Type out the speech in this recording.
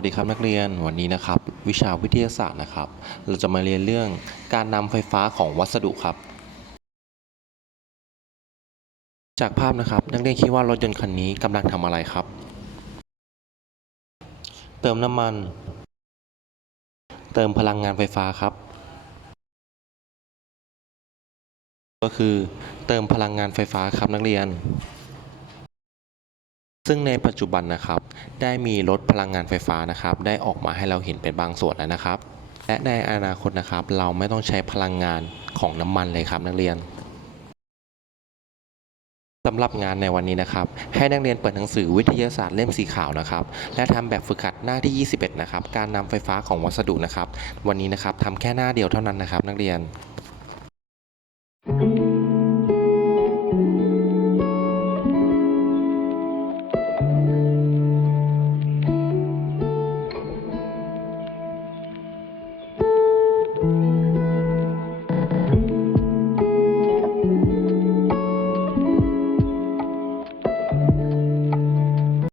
วัสดีครับนักเรียนวันนี้นะครับ วิชาวิทยาศาสตร์นะครับ เราจะมาเรียนเรื่องการนำไฟฟ้าของวัสดุครับ จากภาพนะครับ นักเรียนคิดว่ารถยนต์คันนี้กำลังทำอะไรครับ เติมน้ำมัน เติมพลังงานไฟฟ้าครับ ก็คือเติมพลังงานไฟฟ้าครับนักเรียน ซึ่งในปัจจุบันนะครับ ได้มีรถพลังงานไฟฟ้านะครับ ได้ออกมาให้เราเห็นเป็นบางส่วนแล้วนะครับ และในอนาคตนะครับ เราไม่ต้องใช้พลังงานของน้ำมันเลยครับนักเรียนสำหรับงานในวันนี้นะครับ ให้นักเรียนเปิดหนังสือวิทยาศาสตร์เล่มสีขาวนะครับ และทำแบบฝึกหัดหน้าที่ 21 นะครับ การนำไฟฟ้าของวัสดุนะครับ วันนี้นะครับทำแค่หน้าเดียวเท่านั้นนะครับ นักเรียน